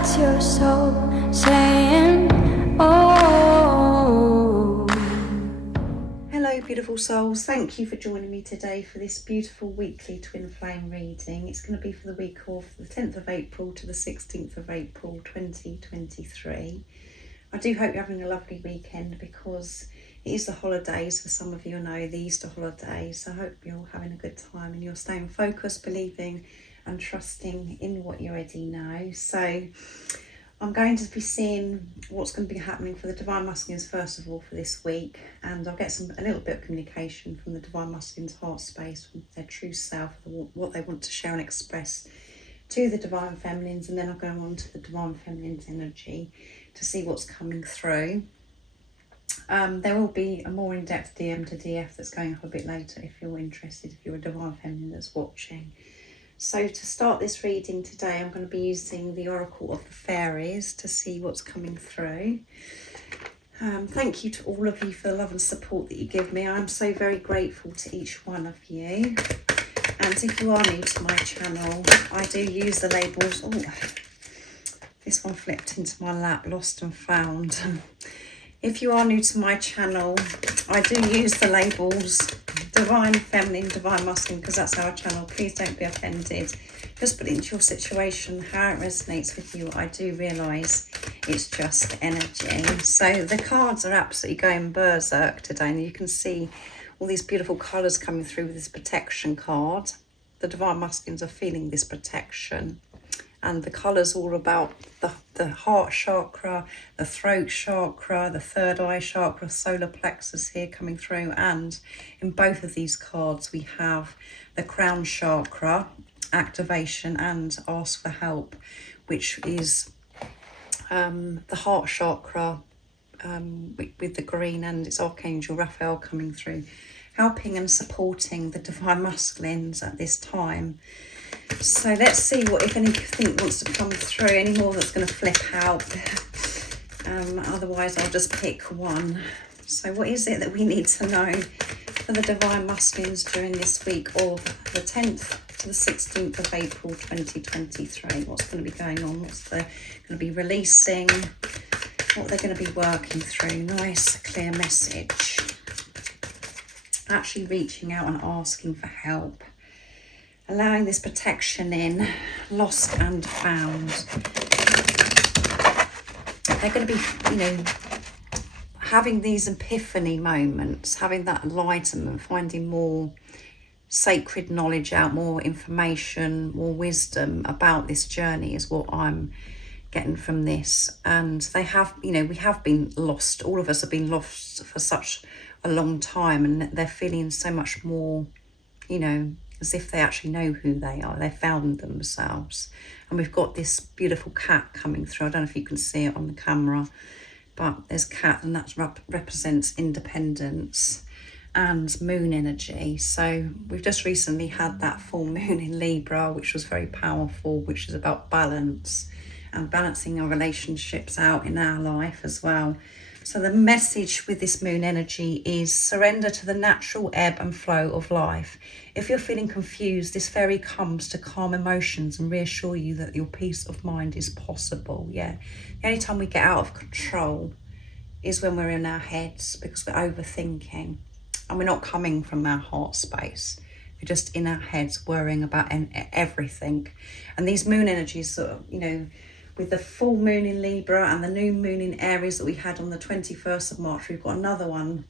That's your soul saying, oh. Hello beautiful souls, thank you for joining me today for this beautiful weekly twin flame reading. It's going to be for the week of the 10th of April to the 16th of April 2023. I do hope you're having a lovely weekend because it is the holidays for some of you. I know the Easter holidays. I hope you're having a good time and you're staying focused, believing and trusting in what you already know. So I'm going to be seeing what's going to be happening for the Divine Masculines first of all for this week, and I'll get a little bit of communication from the Divine Masculines heart space, from their true self, what they want to share and express to the Divine Feminines, and then I'll go on to the Divine Feminines energy to see what's coming through. There will be a more in-depth DM to DF that's going up a bit later if you're interested, if you're a Divine Feminine that's watching. So to start this reading today, I'm going to be using the Oracle of the Fairies to see what's coming through. Thank you to all of you for the love and support that you give me. I'm so very grateful to each one of you. And if you are new to my channel, I do use the labels. Oh, this one flipped into my lap, lost and found. If you are new to my channel, I do use the labels Divine Feminine, Divine Masculine, because that's our channel. Please don't be offended. Just put it into your situation, how it resonates with you. I do realise it's just energy. So the cards are absolutely going berserk today, and you can see all these beautiful colours coming through with this protection card. The Divine Masculines are feeling this protection. And the colours all about the heart chakra, the throat chakra, the third eye chakra, solar plexus here coming through. And in both of these cards, we have the crown chakra activation and ask for help, which is the heart chakra with the green, and it's Archangel Raphael coming through, helping and supporting the Divine Masculines at this time. So let's see what, if anything wants to come through, any more that's going to flip out. Otherwise, I'll just pick one. So what is it that we need to know for the Divine Masculines during this week of the 10th to the 16th of April 2023? What's going to be going on? What's they're going to be releasing? What they're going to be working through? Nice, clear message. Actually reaching out and asking for help. Allowing this protection in, lost and found. They're going to be, having these epiphany moments, having that enlightenment, finding more sacred knowledge out, more information, more wisdom about this journey is what I'm getting from this. And they have, we have been lost. All of us have been lost for such a long time, and they're feeling so much more, as if they actually know who they are. They found themselves. And we've got this beautiful cat coming through. I don't know if you can see it on the camera, but there's cat, and that represents independence and moon energy. So we've just recently had that full moon in Libra, which was very powerful, which is about balance and balancing our relationships out in our life as well. So the message with this moon energy is surrender to the natural ebb and flow of life. If you're feeling confused, this fairy comes to calm emotions and reassure you that your peace of mind is possible. Yeah, the only time we get out of control is when we're in our heads, because we're overthinking and we're not coming from our heart space. We're just in our heads worrying about everything. And these moon energies, with the full moon in Libra and the new moon in Aries that we had on the 21st of March, we've got another one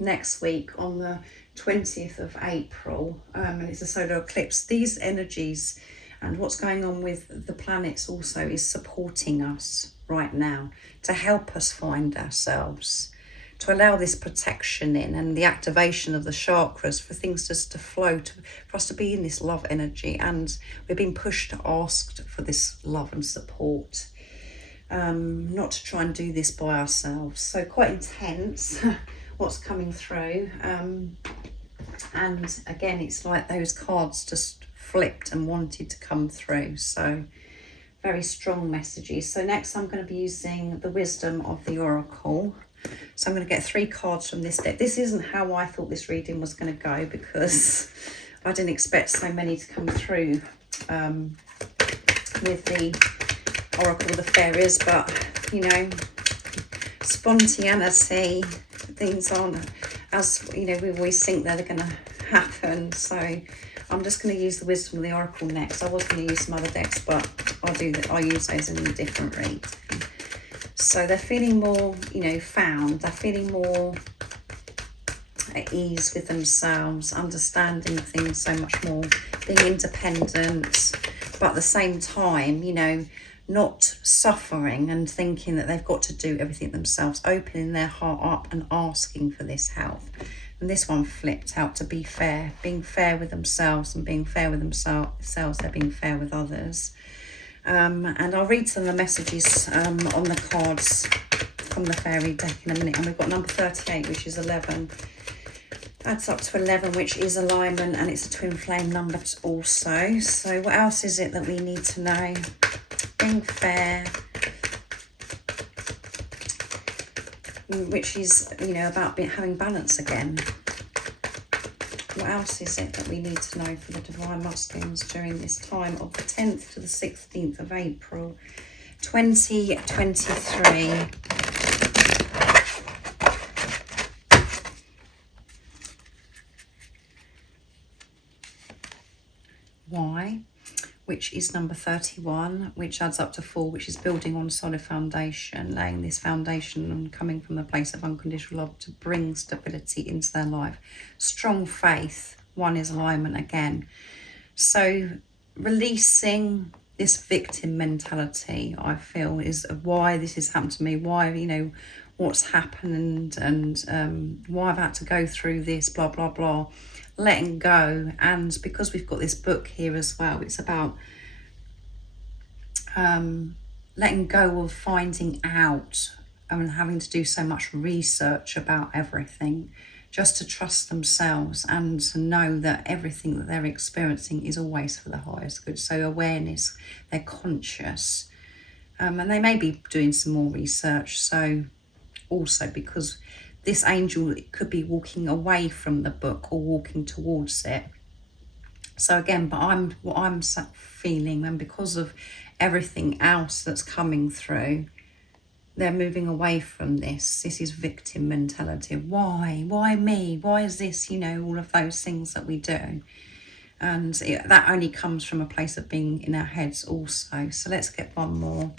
next week on the 20th of April, and it's a solar eclipse. These energies and what's going on with the planets also is supporting us right now to help us find ourselves, to allow this protection in and the activation of the chakras for things just to flow, for us to be in this love energy. And we're being pushed to ask for this love and support, not to try and do this by ourselves. So quite intense what's coming through. And again, it's like those cards just flipped and wanted to come through. So very strong messages. So next I'm going to be using the wisdom of the Oracle. So I'm going to get 3 cards from this deck. This isn't how I thought this reading was going to go, because I didn't expect so many to come through with the oracle of the fairies, but you know, spontaneity, things aren't as, you know, we always think they're going to happen. So I'm just going to use the wisdom of the oracle next. I was going to use some other decks, but I'll use those in a different read. So they're feeling more, you know, found. They're feeling more at ease with themselves, understanding things so much more, being independent, but at the same time, you know, not suffering and thinking that they've got to do everything themselves, opening their heart up and asking for this help. And this one flipped out to be fair, being fair with themselves, and being fair with themselves, they're being fair with others. And I'll read some of the messages on the cards from the fairy deck in a minute. And we've got number 38, which is 11. Adds up to 11, which is alignment, and it's a twin flame number also. So what else is it that we need to know? Being fair, which is, you know, about having balance again. What else is it that we need to know for the Divine Masculines during this time of the 10th to the 16th of April 2023? Why? Which is number 31, which adds up to 4, which is building on solid foundation, laying this foundation and coming from the place of unconditional love to bring stability into their life. Strong faith. 1 is alignment again. So releasing this victim mentality, I feel, is why this has happened to me, why, you know, what's happened, and why I've had to go through this, blah, blah, blah. Letting go. And because we've got this book here as well, it's about letting go of finding out and having to do so much research about everything, just to trust themselves and to know that everything that they're experiencing is always for the highest good. So awareness, they're conscious, and they may be doing some more research. So also because this angel could be walking away from the book or walking towards it. So again, but what I'm feeling, and because of everything else that's coming through, they're moving away from this. This is victim mentality of why me? Why is this, you know, all of those things that we do. And that only comes from a place of being in our heads also. So let's get one more.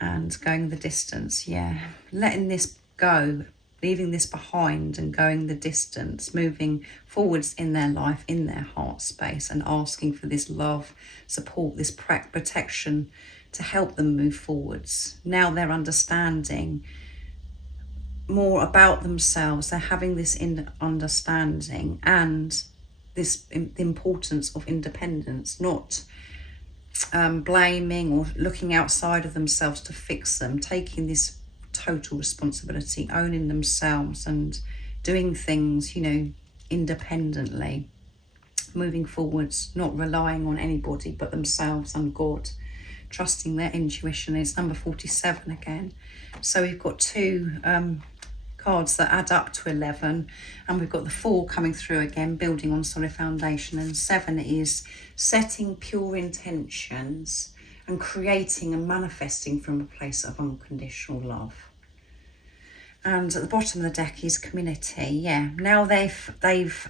And going the distance, yeah. Letting this go, leaving this behind and going the distance, moving forwards in their life, in their heart space, and asking for this love, support, this protection to help them move forwards. Now they're understanding more about themselves. They're having this understanding and this the importance of independence, not blaming or looking outside of themselves to fix them, taking this total responsibility, owning themselves and doing things, you know, independently, moving forwards, not relying on anybody but themselves and God, trusting their intuition. It's number 47 again. So we've got 2 cards that add up to 11, and we've got the 4 coming through again, building on solid foundation, and 7 is setting pure intentions and creating and manifesting from a place of unconditional love. And at the bottom of the deck is community. Yeah, now they've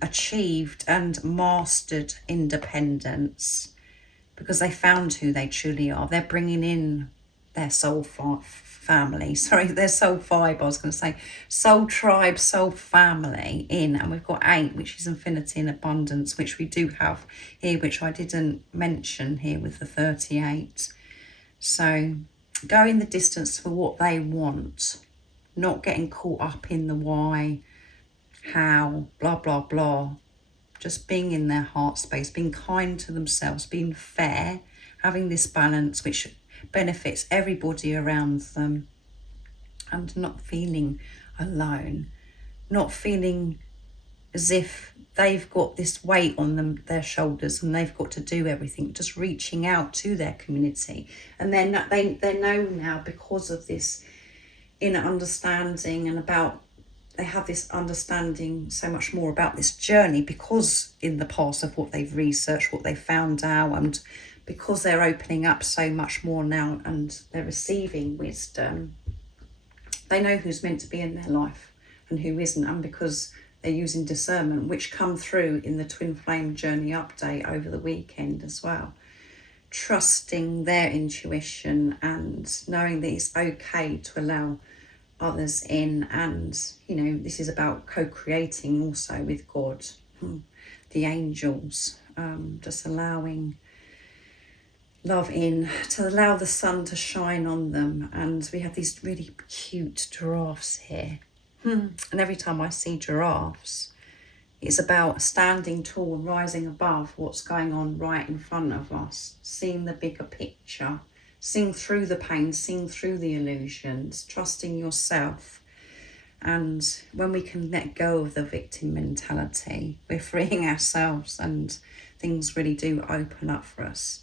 achieved and mastered independence because they found who they truly are. They're bringing in their soul family. Sorry, their soul vibe. I was going to say soul tribe, soul family in. And we've got 8, which is infinity and abundance, which we do have here, which I didn't mention here with the 38. So going the distance for what they want, not getting caught up in the why, how, blah, blah, blah. Just being in their heart space, being kind to themselves, being fair, having this balance which benefits everybody around them, and not feeling alone, not feeling as if they've got this weight on their shoulders and they've got to do everything, just reaching out to their community. And then they know now, because of this inner understanding, and about they have this understanding so much more about this journey because in the past of what they've researched, what they found out, and because they're opening up so much more now and they're receiving wisdom, they know who's meant to be in their life and who isn't, and because they're using discernment, which come through in the Twin Flame Journey update over the weekend as well. Trusting their intuition and knowing that it's okay to allow others in, and this is about co-creating also with God, the angels, just allowing love in, to allow the sun to shine on them. And we have these really cute giraffes here, and every time I see giraffes, it's about standing tall and rising above what's going on right in front of us, seeing the bigger picture, seeing through the pain, seeing through the illusions, trusting yourself. And when we can let go of the victim mentality, we're freeing ourselves and things really do open up for us.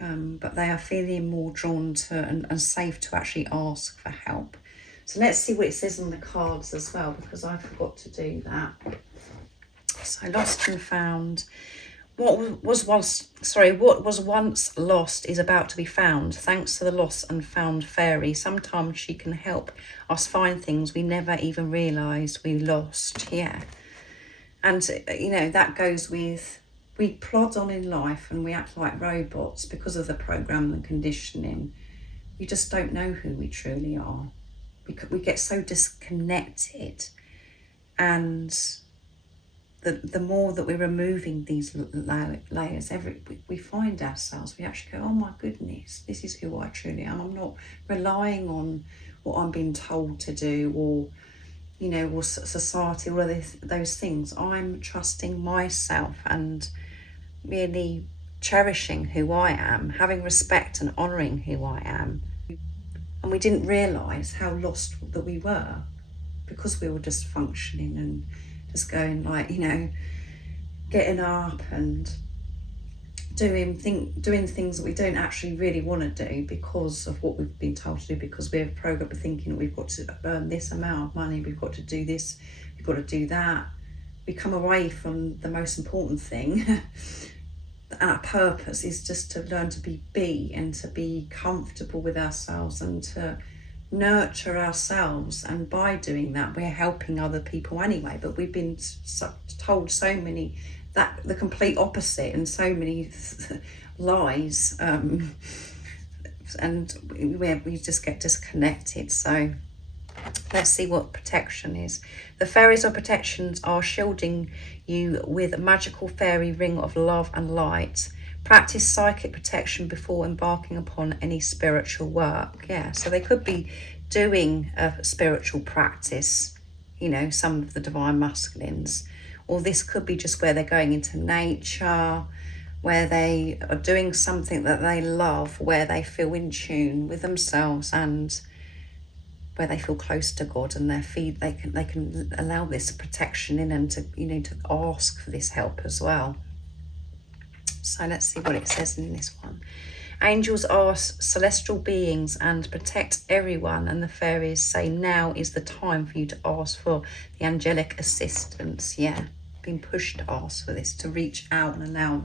But they are feeling more drawn to and safe to actually ask for help. So let's see what it says on the cards as well, because I forgot to do that. So lost and found. What was once lost is about to be found. Thanks to the lost and found fairy, sometimes she can help us find things we never even realised we lost. Yeah. And, that goes with, we plod on in life and we act like robots because of the program and conditioning. We just don't know who we truly are. We get so disconnected, and the more that we're removing these layers, we find ourselves, we actually go, oh my goodness, this is who I truly am. I'm not relying on what I'm being told to do, or or society, all of those things. I'm trusting myself and really cherishing who I am, having respect and honouring who I am. And we didn't realise how lost that we were, because we were just functioning and just going like, getting up and doing things that we don't actually really want to do because of what we've been told to do, because we're programmed with thinking that we've got to earn this amount of money, we've got to do this, we've got to do that. We come away from the most important thing. Our purpose is just to learn to be and to be comfortable with ourselves and to nurture ourselves. And by doing that, we're helping other people anyway. But we've been told so many, that the complete opposite, and so many lies, and we just get disconnected. So let's see what protection is. The fairies of protections are shielding you with a magical fairy ring of love and light. Practice psychic protection before embarking upon any spiritual work. Yeah, so they could be doing a spiritual practice, some of the divine masculines. Or this could be just where they're going into nature, where they are doing something that they love, where they feel in tune with themselves and where they feel close to God, and they can allow this protection in, and to to ask for this help as well. So let's see what it says in this one. Angels are celestial beings and protect everyone, and the fairies say now is the time for you to ask for the angelic assistance. Yeah, being pushed to ask for this, to reach out and allow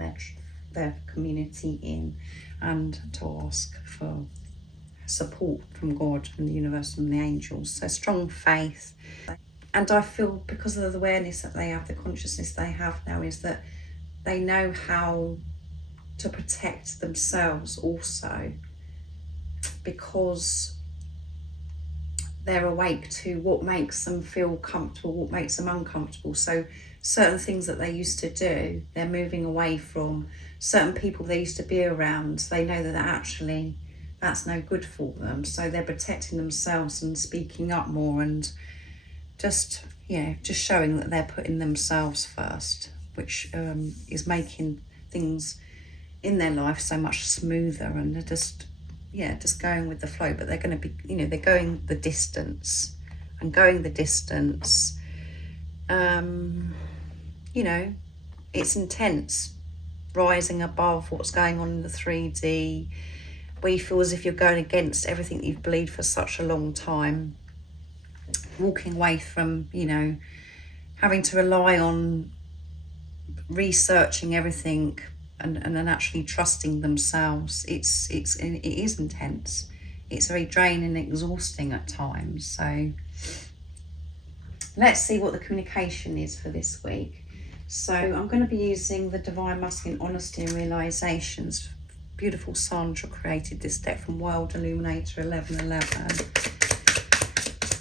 their community in, and to ask for support from God, from the universe, from the angels. So strong faith. And I feel, because of the awareness that they have, the consciousness they have now, is that they know how to protect themselves also, because they're awake to what makes them feel comfortable, what makes them uncomfortable. So certain things that they used to do, they're moving away from. Certain people they used to be around, they know that actually that's no good for them. So they're protecting themselves and speaking up more, and just showing that they're putting themselves first, which is making things in their life so much smoother, and they're just going with the flow. But they're going to be, they're going the distance, and going the distance, it's intense, rising above what's going on in the 3D, where you feel as if you're going against everything that you've believed for such a long time, walking away from, having to rely on researching everything and actually trusting themselves. It is intense. It's very draining and exhausting at times. So let's see what the communication is for this week. So I'm going to be using the Divine Masculine Honesty and Realizations. Beautiful Sandra created this deck from World Illuminator 1111.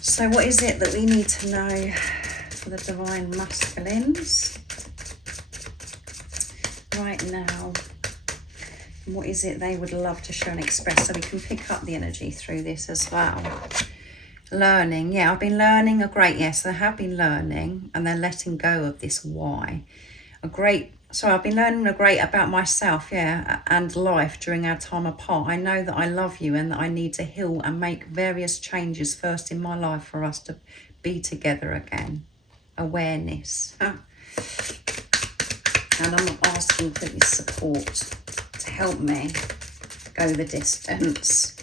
So what is it that we need to know for the Divine Masculines right now? And what is it they would love to show and express, so we can pick up the energy through this as well. Learning, yeah, I've been learning yes, I have been learning, and they're letting go of this why. I've been learning about myself, yeah, and life during our time apart. I know that I love you and that I need to heal and make various changes first in my life for us to be together again. Awareness. And I'm asking for this support to help me go the distance.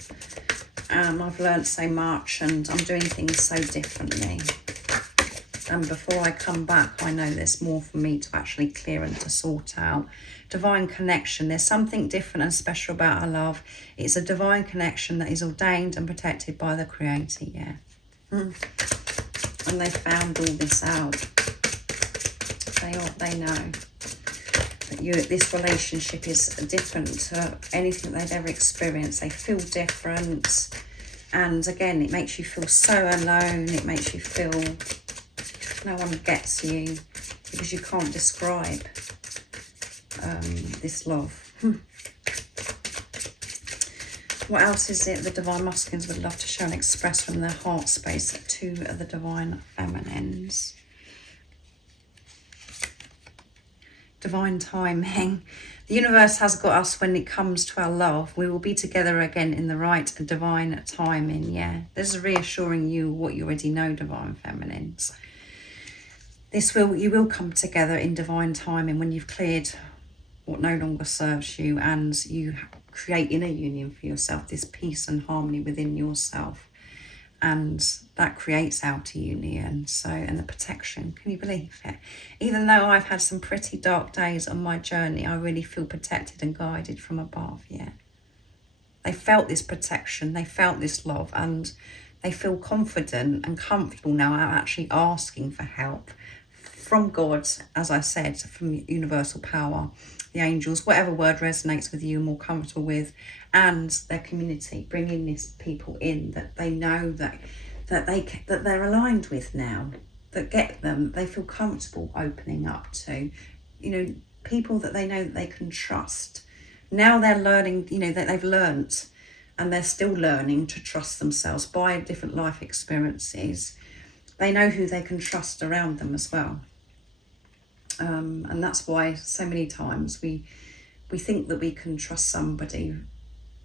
I've learned so much and I'm doing things so differently. And before I come back, I know there's more for me to actually clear and to sort out. Divine connection. There's something different and special about our love. It's a divine connection that is ordained and protected by the Creator, yeah. And they found all this out. They know that this relationship is different to anything they've ever experienced. They feel different. And again, it makes you feel so alone. It makes you feel no one gets you, because you can't describe this love. What else is it the Divine Masculines would love to show and express from their heart space to the Divine Feminines? Divine timing. The universe has got us when it comes to our love. We will be together again in the right divine timing, yeah. This is reassuring you what you already know, Divine Feminines. You will come together in divine timing when you've cleared what no longer serves you, and you create inner union for yourself, this peace and harmony within yourself, and that creates outer union. So, and the protection, can you believe it? Even though I've had some pretty dark days on my journey, I really feel protected and guided from above, yeah. They felt this protection, they felt this love, and they feel confident and comfortable now at actually asking for help from God, as I said, from universal power, the angels, whatever word resonates with you, more comfortable with, and their community, bringing these people in that they know that they're aligned with now, that get them, they feel comfortable opening up to, people that they know that they can trust. Now they're learning, that they've learnt, and they're still learning to trust themselves by different life experiences. They know who they can trust around them as well. And that's why so many times we think that we can trust somebody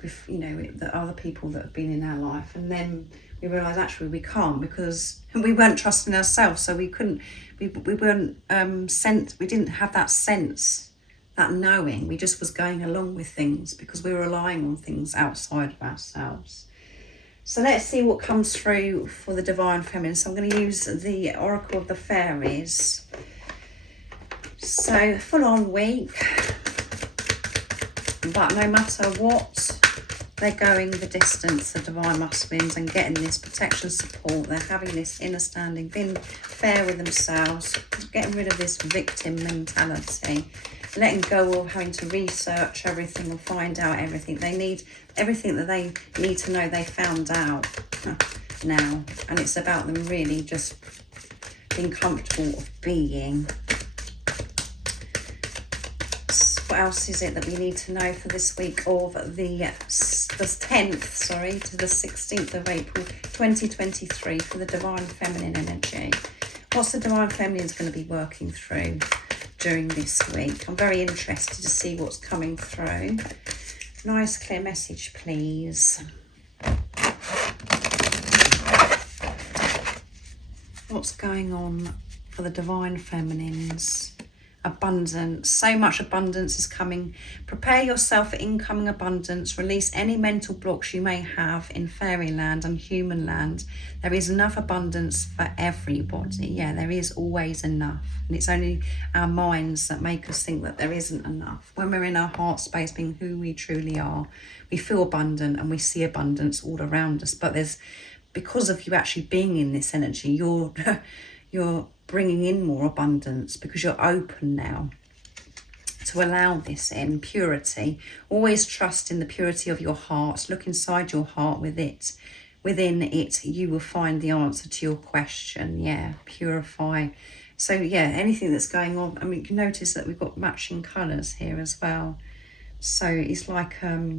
with, the other people that have been in our life, and then we realise actually we can't, because we weren't trusting ourselves, so we couldn't, we weren't we didn't have that sense, that knowing. We just was going along with things because we were relying on things outside of ourselves. So let's see what comes through for the Divine Feminine. So I'm going to use the Oracle of the Fairies. So full on week, but no matter what, they're going the distance, the Divine Masculines, and getting this protection support. They're having this inner standing, being fair with themselves, getting rid of this victim mentality, letting go of having to research everything and find out everything. They need everything that they need to know, they found out now, and it's about them really just being comfortable of being. What else is it that we need to know for this week of the 10th, to the 16th of April 2023 for the Divine Feminine energy? What's the Divine Feminine is going to be working through during this week? I'm very interested to see what's coming through. Nice clear message, please. What's going on for the Divine Feminines abundance. So much abundance is coming. Prepare yourself for incoming abundance. Release any mental blocks you may have in fairyland and human land. There is enough abundance for everybody. Yeah, there is always enough. And it's only our minds that make us think that there isn't enough. When we're in our heart space, being who we truly are, we feel abundant and we see abundance all around us. But there's, because of you actually being in this energy, you're bringing in more abundance because you're open now to allow this in. Purity. Always trust in the purity of your heart. Look inside your heart with it. Within it, you will find the answer to your question. Yeah, purify. So yeah, anything that's going on. I mean, you can notice that we've got matching colours here as well. So it's like, I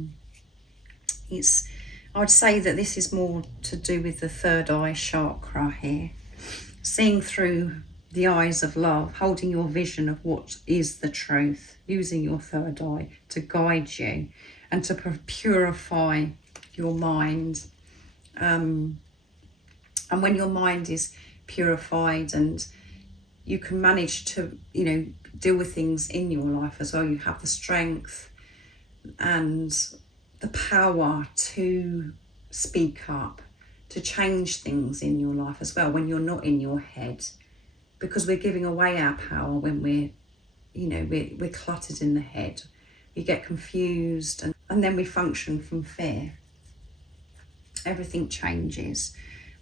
would say that this is more to do with the third eye chakra here. Seeing through the eyes of love, holding your vision of what is the truth, using your third eye to guide you and to purify your mind. And when your mind is purified and you can manage to, you know, deal with things in your life as well, you have the strength and the power to speak up, to change things in your life as well when you're not in your head, because we're giving away our power when we're cluttered in the head. We get confused and then we function from fear. Everything changes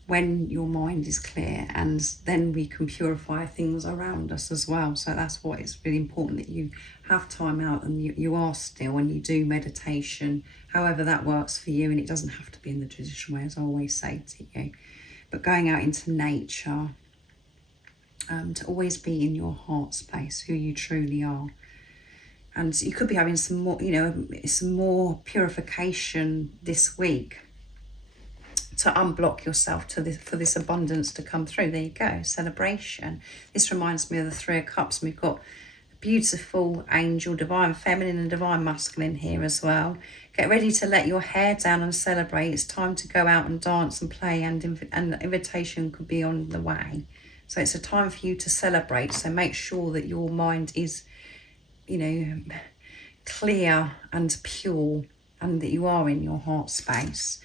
when your mind is clear, and then we can purify things around us as well. So that's why it's really important that you have time out and you are still and you do meditation, however that works for you. And it doesn't have to be in the traditional way, as I always say to you, but going out into nature, to always be in your heart space, who you truly are. And you could be having some more purification this week to unblock yourself for this abundance to come through. There you go, celebration. This reminds me of the Three of Cups. We've got a beautiful angel, divine feminine and divine masculine here as well. Get ready to let your hair down and celebrate. It's time to go out and dance and play, and invitation could be on the way. So it's a time for you to celebrate. So make sure that your mind is, clear and pure, and that you are in your heart space.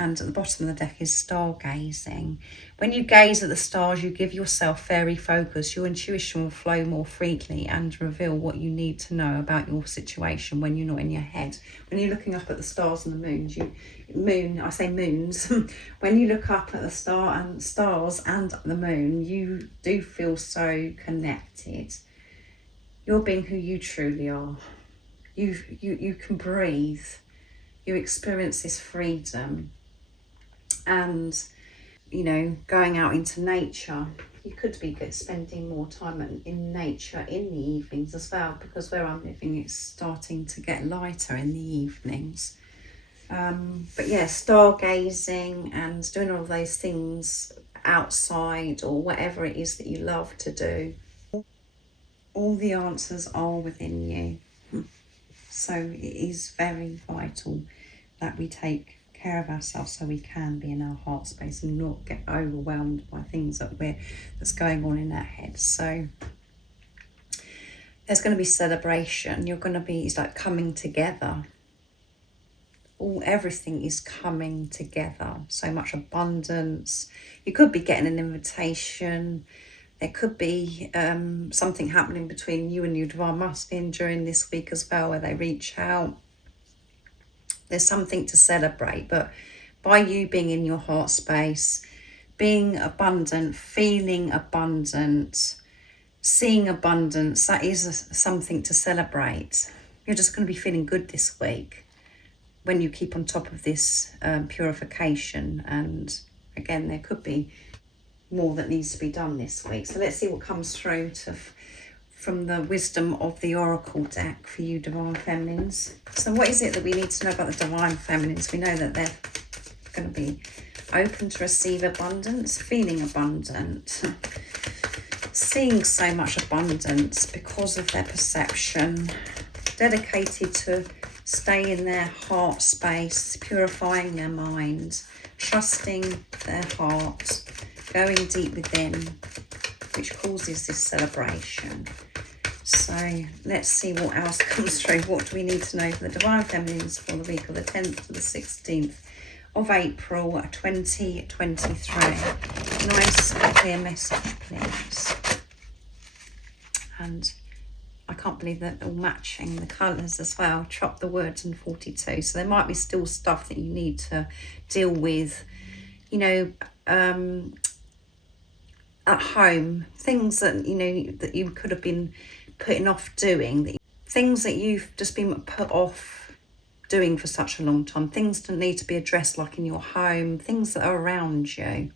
And at the bottom of the deck is stargazing. When you gaze at the stars, you give yourself fairy focus. Your intuition will flow more freely and reveal what you need to know about your situation when you're not in your head. When you're looking up at the stars and the moons, I say moons. When you look up at the stars and the moon, you do feel so connected. You're being who you truly are. You can breathe. You experience this freedom. And, going out into nature, you could be spending more time in nature in the evenings as well, because where I'm living, it's starting to get lighter in the evenings. But yeah, stargazing and doing all of those things outside or whatever it is that you love to do. All the answers are within you. So it is very vital that we take care of ourselves so we can be in our heart space and not get overwhelmed by things that's going on in our heads. So there's going to be celebration. It's like coming together. Everything is coming together. So much abundance. You could be getting an invitation. There could be something happening between you and your divine masculine during this week as well, where they reach out. There's something to celebrate, but by you being in your heart space, being abundant, feeling abundant, seeing abundance, that is something to celebrate. You're just going to be feeling good this week when you keep on top of this purification. And again, there could be more that needs to be done this week. So let's see what comes through from the wisdom of the Oracle deck for you divine feminines. So what is it that we need to know about the divine feminines? We know that they're going to be open to receive abundance, feeling abundant, seeing so much abundance because of their perception, dedicated to stay in their heart space, purifying their mind, trusting their heart, going deep within, which causes this celebration. So let's see what else comes through. What do we need to know for the Divine Feminines for the week of the 10th to the 16th of April 2023? Nice clear message, please. And I can't believe that they're all matching the colours as well. Chop the words and 42. So there might be still stuff that you need to deal with, you know, at home. Things that, you know, that you could have been putting off doing. Things that you've just been put off doing for such a long time. Things that need to be addressed, like in your home. Things that are around you.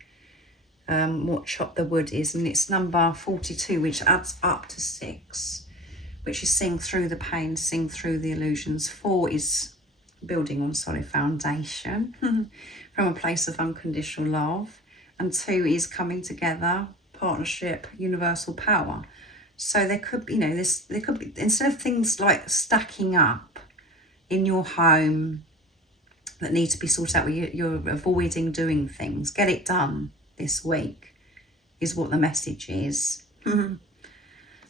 What chop the wood is. And it's number 42, which adds up to 6. Which is seeing through the pain, seeing through the illusions. 4 is building on solid foundation from a place of unconditional love. And 2 is coming together, partnership, universal power. So there could be, you know, there could be, instead of things like stacking up in your home that need to be sorted out, where you're avoiding doing things, get it done this week is what the message is.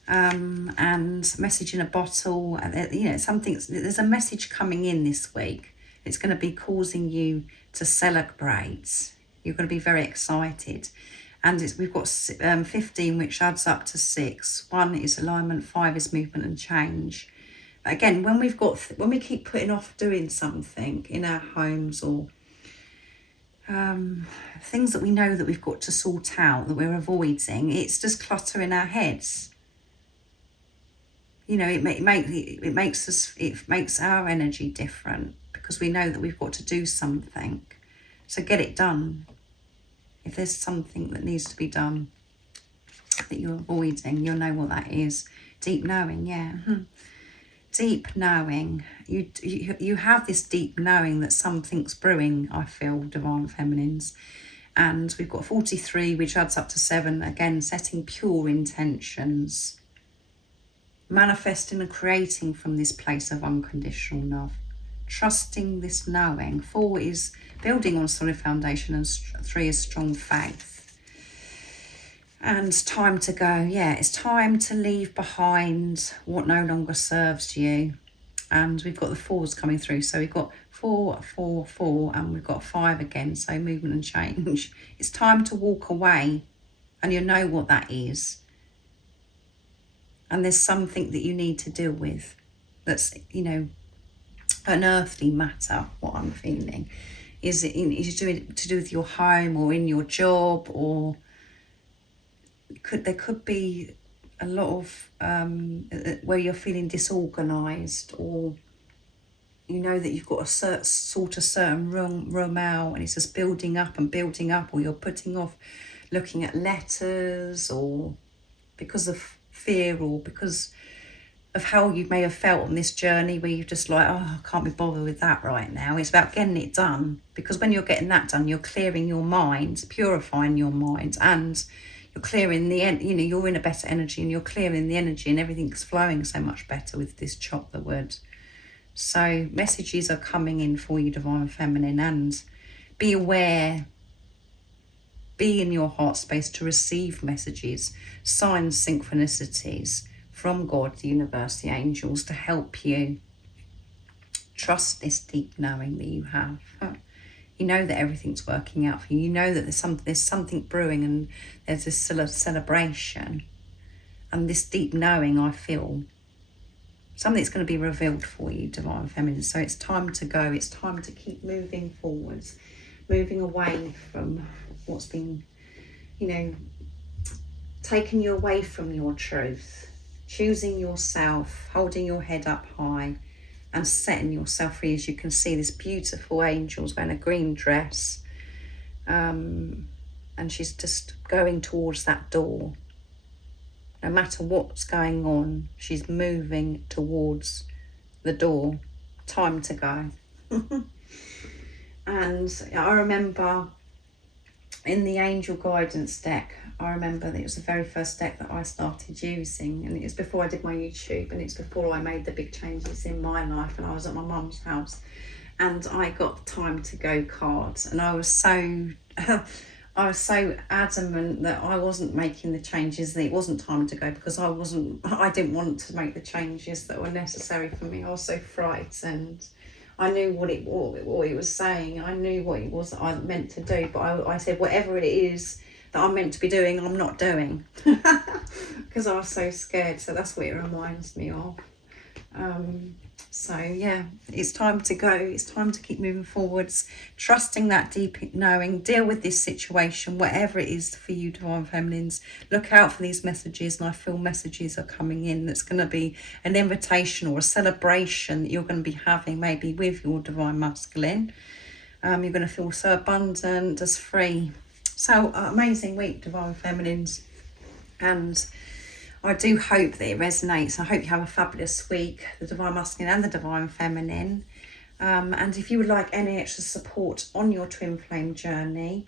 And message in a bottle, you know, there's a message coming in this week. It's going to be causing you to celebrate. You're going to be very excited. And we've got 15, which adds up to 6. 1 is alignment, 5 is movement and change. Again, when we keep putting off doing something in our homes, or things that we know that we've got to sort out, that we're avoiding, it's just clutter in our heads. You know, it makes our energy different, because we know that we've got to do something. So get it done. If there's something that needs to be done that you're avoiding, you'll know what that is. Deep knowing, yeah. Deep knowing. You have this deep knowing that something's brewing, I feel, Divine Feminines. And we've got 43, which adds up to 7. Again, setting pure intentions. Manifesting and creating from this place of unconditional love. Trusting this knowing. 4 is building on solid foundation, and 3 is strong faith. And time to go. Yeah, it's time to leave behind what no longer serves you. And we've got the 4s coming through. So we've got 4, 4, 4, and we've got 5 again. So movement and change. It's time to walk away, and you know what that is. And there's something that you need to deal with that's, you know, an earthly matter. What I'm feeling is to do with your home, or in your job, or there could be a lot of where you're feeling disorganized, or you know that you've got a certain room out, and it's just building up and building up, or you're putting off looking at letters, or because of fear, or because of how you may have felt on this journey, where you're just like, oh, I can't be bothered with that right now. It's about getting it done, because when you're getting that done, you're clearing your mind, purifying your mind, and you're clearing the end. You know, you're in a better energy, and you're clearing the energy, and everything's flowing so much better with this chop the wood. So messages are coming in for you, Divine Feminine, and be aware. Be in your heart space to receive messages, signs, synchronicities from God, the universe, the angels, to help you. Trust this deep knowing that you have. You know that everything's working out for you. You know that there's something brewing, and there's this celebration. And this deep knowing, I feel, something's going to be revealed for you, Divine Feminine. So it's time to go. It's time to keep moving forwards, moving away from what's been, you know, taking you away from your truth, choosing yourself, holding your head up high, and setting yourself free. As you can see, this beautiful angel's wearing a green dress, and she's just going towards that door. No matter what's going on, she's moving towards the door. Time to go. And I remember in the angel guidance deck, I remember that it was the very first deck that I started using, and it was before I did my YouTube, and it's before I made the big changes in my life, and I was at my mum's house, and I got the time to go cards, and I was so I was so adamant that I wasn't making the changes, that it wasn't time to go, because I didn't want to make the changes that were necessary for me. I was so frightened. I knew what he was saying. I knew what it was that I meant to do, but I said, whatever it is that I'm meant to be doing, I'm not doing, because I was so scared. So that's what it reminds me of. So yeah, it's time to go. It's time to keep moving forwards, trusting that deep knowing, deal with this situation, whatever it is for you, Divine Feminines. Look out for these messages, and I feel messages are coming in that's going to be an invitation or a celebration that you're going to be having, maybe with your Divine Masculine. You're going to feel so abundant, as free. So amazing week, Divine Feminines. And I do hope that it resonates. I hope you have a fabulous week, the Divine Masculine and the Divine Feminine. And if you would like any extra support on your twin flame journey,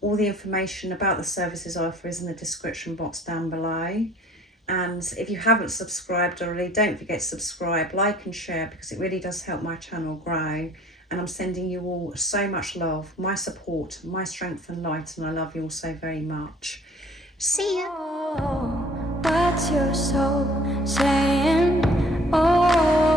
all the information about the services I offer is in the description box down below. And if you haven't subscribed already, don't forget to subscribe, like and share, because it really does help my channel grow. And I'm sending you all so much love, my support, my strength and light, and I love you all so very much. See ya. What's your soul saying? Oh.